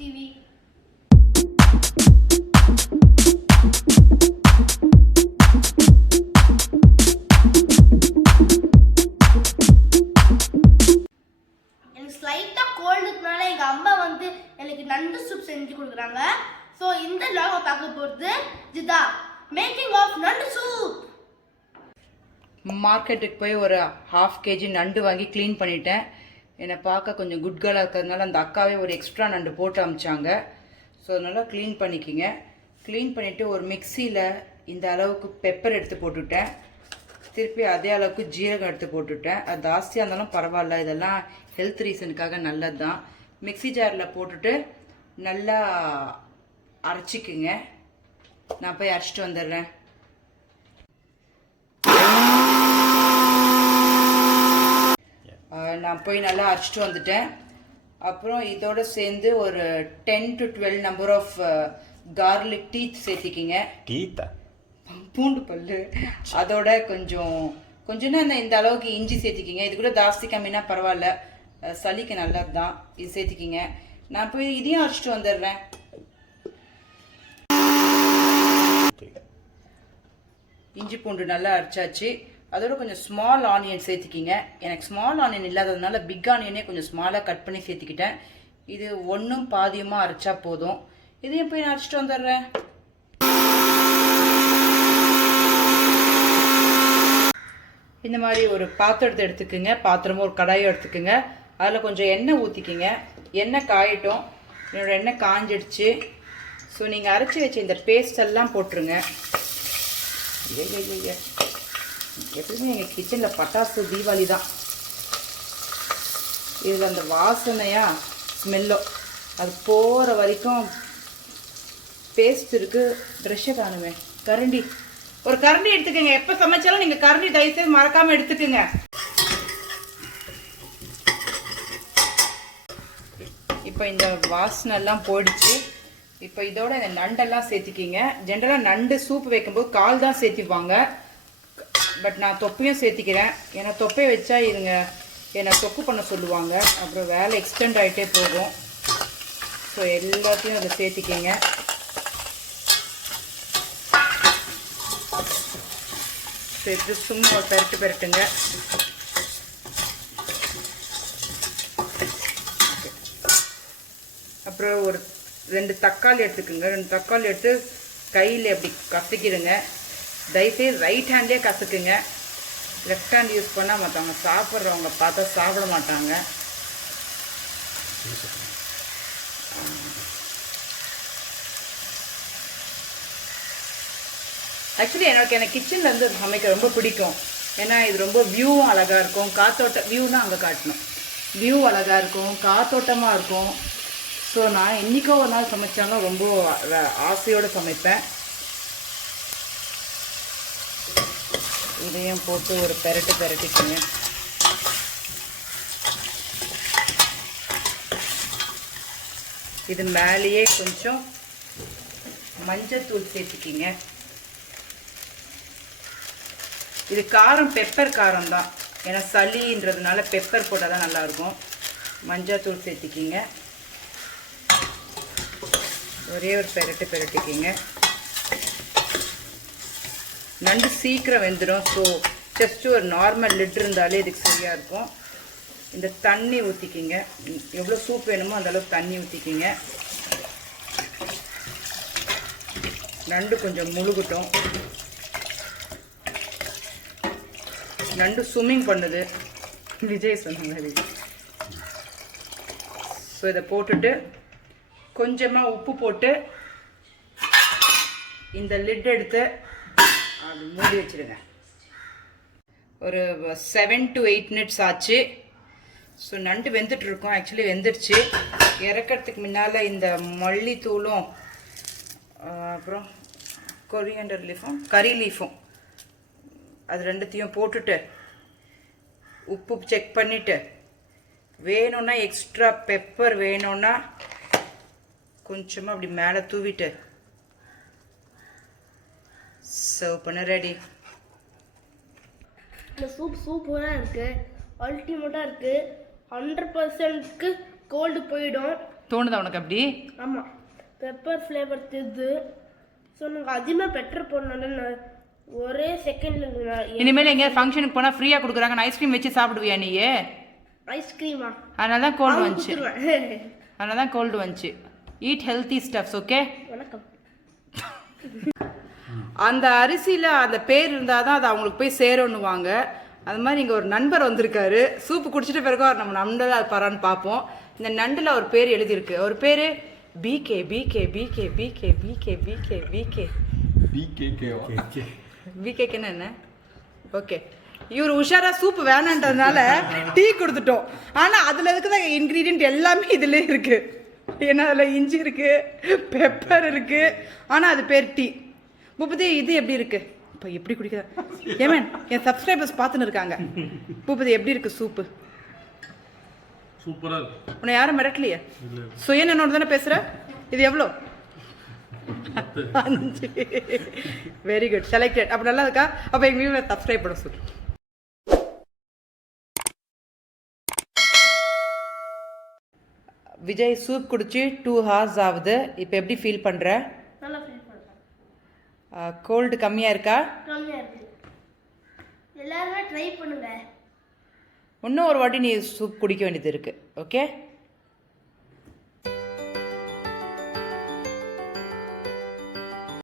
TV. எனக்கு ஸ்லைட்டா கோல்டுனால எங்க அம்மா வந்து எனக்கு நண்டு சூப் செஞ்சு கொடுக்குறாங்க. ஸோ இந்த vlog பார்க்க போகிறது இதுதான், மேக்கிங் ஆஃப் நண்டு சூப். மார்க்கெட்டுக்கு போய் ஒரு 1/2 kg நண்டு வாங்கி க்ளீன் பண்ணிட்டேன். என்னை பார்க்க கொஞ்சம் குட் கேர்ளாக இருக்கிறதுனால அந்த அக்காவே ஒரு எக்ஸ்ட்ரா நண்டு போட்டு அமிச்சாங்க. ஸோ அதனால் க்ளீன் பண்ணிக்கிங்க. க்ளீன் பண்ணிவிட்டு ஒரு மிக்சியில் இந்த அளவுக்கு பெப்பர் எடுத்து போட்டுவிட்டேன். திருப்பி அதே அளவுக்கு ஜீரகம் எடுத்து போட்டுவிட்டேன். அது ஜாஸ்தியாக இருந்தாலும் பரவாயில்ல, இதெல்லாம் ஹெல்த் ரீசனுக்காக நல்லது தான். மிக்சி ஜாரில் போட்டுட்டு நல்லா அரைச்சிக்குங்க. நான் போய் அரைச்சிட்டு வந்துடுறேன். நான் போய் நல்லா அரைச்சிட்டு வந்துட்டேன். அப்புறம் இதோட சேர்ந்து ஒரு 10 to 12 number of garlic teeth சேர்த்திக்கிங்க. டீத்தா? பூண்டு பல்லு. அதோட கொஞ்சம்னா இந்த அளவுக்கு இஞ்சி சேர்த்திக்கிங்க. இது கூட ஜாஸ்தி கம்மினா பரவாயில்ல, சளிக்கு நல்லது தான். இது சேர்த்திக்கிங்க. நான் போய் இதையும் அரைச்சிட்டு வந்துடுறேன். இஞ்சி பூண்டு நல்லா அரைச்சாச்சு. அதோட கொஞ்சம் ஸ்மால் ஆனியன் சேர்த்துக்கிங்க. எனக்கு ஸ்மால் ஆனியன் இல்லாததுனால பிக் ஆனியனே கொஞ்சம் ஸ்மாலாக கட் பண்ணி சேர்த்துக்கிட்டேன். இது ஒன்றும் பாதியமாக அரைச்சா போதும். இதையும் போய் நான் அரைச்சிட்டு வந்துடுறேன். இந்த மாதிரி ஒரு பாத்திரத்தை எடுத்துக்குங்க. பாத்திரமும் ஒரு கடாயும் எடுத்துக்குங்க. அதில் கொஞ்சம் எண்ணெய் ஊற்றிக்கிங்க. எண்ணெய் காயட்டும். என்னோடய எண்ணெய் காஞ்சிடுச்சு. ஸோ நீங்கள் அரைச்சி வச்ச இந்த பேஸ்ட் எல்லாம் போட்டுருங்க. எப்பவுமே எங்கள் கிச்சனில் பட்டாசு தீபாவளி தான். இதில் அந்த வாசனையா ஸ்மெல்லோ அது போகிற வரைக்கும் பேஸ்ட் இருக்குது. ப்ரெஷ்ஷை காணுமே, கரண்டி, ஒரு கரண்டி எடுத்துக்கோங்க. எப்போ சமைச்சாலும் நீங்கள் கரண்டி தயவுசெய்து மறக்காமல் எடுத்துக்கோங்க. இப்போ இந்த வாசனைலாம் போயிடுச்சு. இப்போ இதோட இந்த நண்டெல்லாம் சேர்த்திக்கிங்க. ஜென்ரலாக நண்டு சூப் வைக்கும்போது கால் தான் சேர்த்திப்பாங்க. பட் நான் தொப்பையும் சேர்த்திக்கிறேன். ஏன்னா தொப்பையை வச்சா இதுங்க என்னை தொப்பு பண்ண சொல்லுவாங்க. அப்புறம் வேலை எக்ஸ்டெண்ட் ஆகிட்டே போகும். ஸோ எல்லாத்தையும் அதை சேர்த்திக்கிங்க. சேர்த்து சும்மா பெரட்டுங்க. அப்புறம் ஒரு 2 தக்காளி எடுத்துக்கோங்க. 2 தக்காளி எடுத்து கையில் எப்படி கசக்கிடுங்க. தயவுசெய்து ரைட் ஹேண்ட்லேயே கசக்குங்க. லெஃப்ட் ஹேண்ட் யூஸ் பண்ணால் மற்றவங்க சாப்பிட்றவங்க பார்த்தா சாப்பிட மாட்டாங்க. ஆக்சுவலி எனக்கு கிச்சனில் வந்து சமைக்க ரொம்ப பிடிக்கும். ஏன்னா இது ரொம்ப வியூவும் அழகாக இருக்கும். வியூனா அங்கே காட்டணும். வியூ அழகாக இருக்கும், காத்தோட்டமாக இருக்கும். ஸோ நான் இன்றைக்கோ ஒரு நாள் சமைச்சாலும் ரொம்ப ஆசையோடு சமைப்பேன். இதையும் போட்டு ஒரு பெரட்டிக்குங்க. இது மேலேயே கொஞ்சம் மஞ்சத்தூள் சேர்த்துக்கிங்க. இது காரம் பெப்பர் காரம் தான். ஏன்னா சளின்றதுனால பெப்பர் போட்டால் தான் நல்லாயிருக்கும். மஞ்சத்தூள் சேர்த்துக்கிங்க. ஒரே ஒரு பெரட்டிக்கிங்க. நண்டு சீக்கிரம் வெந்துடும். ஸோ ஜஸ்ட்டு ஒரு நார்மல் லிட் இருந்தாலே இதுக்கு சரியாக இருக்கும். இந்த தண்ணி ஊற்றிக்கிங்க. எவ்வளோ சூப் வேணுமோ அந்தளவுக்கு தண்ணி ஊற்றிக்கிங்க. நண்டு கொஞ்சம் முழுகட்டும். நண்டு ஸ்விம்மிங் பண்ணுது, விஜய் சொன்ன மாதிரி. ஸோ இதை போட்டுட்டு கொஞ்சமாக உப்பு போட்டு இந்த லிட் எடுத்து அது மூடி வச்சுருங்க. ஒரு 7 to 8 minutes ஆச்சு. ஸோ நண்டு வெந்துட்டுருக்கோம். ஆக்சுவலி வெந்துடுச்சு. இறக்கிறதுக்கு முன்னால் இந்த மல்லித்தூளும் அப்புறம் கொரியண்டர் லீஃபும் கறி லீஃபும் அது ரெண்டுத்தையும் போட்டுட்டு உப்பு செக் பண்ணிவிட்டு வேணும்னா எக்ஸ்ட்ரா பெப்பர் வேணும்னா கொஞ்சமாக அப்படி மேலே தூவிட்டு சர்வ் பண்ண ரெடி. இந்த சூப்பராக இருக்குது, அல்டிமேட்டாக இருக்குது. 100%க்கு கோல்டு போயிடும். தோணுதா உனக்கு அப்படி? ஆமாம், பெப்பர் ஃப்ளேவர் தெரியுது. ஸோ நாங்கள் அதிகமாக பெட்டர் போடணுன்னு ஒரே செகண்டில். இனிமேல் எங்கேயாவது ஃபங்க்ஷனுக்கு போனால் ஃப்ரீயாக கொடுக்குறாங்க, ஐஸ்கிரீம் வச்சு சாப்பிடுவியா நீயே? ஐஸ்கிரீமா? அதனால தான் கோல்டு வந்துச்சு. அதனால தான் கோல்டு வந்துச்சு. Eat healthy stubs. ஓகே, வணக்கம். அந்த அரிசியில் அந்த பேர் இருந்தால் தான் அது அவங்களுக்கு போய் சேரணுவாங்க. அது மாதிரி இங்கே ஒரு நண்பர் வந்திருக்காரு. சூப்பு குடிச்சிட்ட பிறகு அவர் நம்ம நண்டலாக இருப்பாரான்னு பார்ப்போம். இந்த நண்டில் ஒரு பேர் எழுதியிருக்கு. ஒரு பேர் PK PK PK PK PK PK PK பிகேக்குன்னு என்ன? ஓகே, இவர் உஷாரா சூப்பு வேணான்றதுனால டீ கொடுத்துட்டோம். ஆனால் அதில் இருக்கிற இன்க்ரீடியன்ட் எல்லாமே இதில் இருக்குது. ஏன்னா அதில் இஞ்சி இருக்குது, பெப்பர் இருக்குது, ஆனால் அது பேர் டீ. பூபதி இது எப்படி இருக்குது? இப்போ எப்படி குடிக்கிறா? ஏமேன் என் சப்ஸ்கிரைபர்ஸ் பார்த்துன்னு இருக்காங்க. பூபதி எப்படி இருக்குது சூப்பு? சூப்பராக இருக்கு. உன்னை யாரும் மிரட்டலையே? சுயநனோட தானே பேசுகிற? இது எவ்வளோ? 5. Very good, selected. அப்போ நல்லா இருக்கா? அப்போ எங்கள் வீட்டில் சப்ஸ்கிரைப் பண்ண சொல்லு. விஜய் சூப் குடிச்சு 2 hours ஆகுது. இப்போ எப்படி ஃபீல் பண்ணுற? நல்லா ஃபீல் பண்ணுறேன். கோல்டு கம்மியாக இருக்கா? கம்மியாக இருக்கு. எல்லாருமே ட்ரை பண்ணுங்க. இன்னும் ஒரு வாட்டி நீ சூப் குடிக்க வேண்டியது இருக்குது. ஓகே.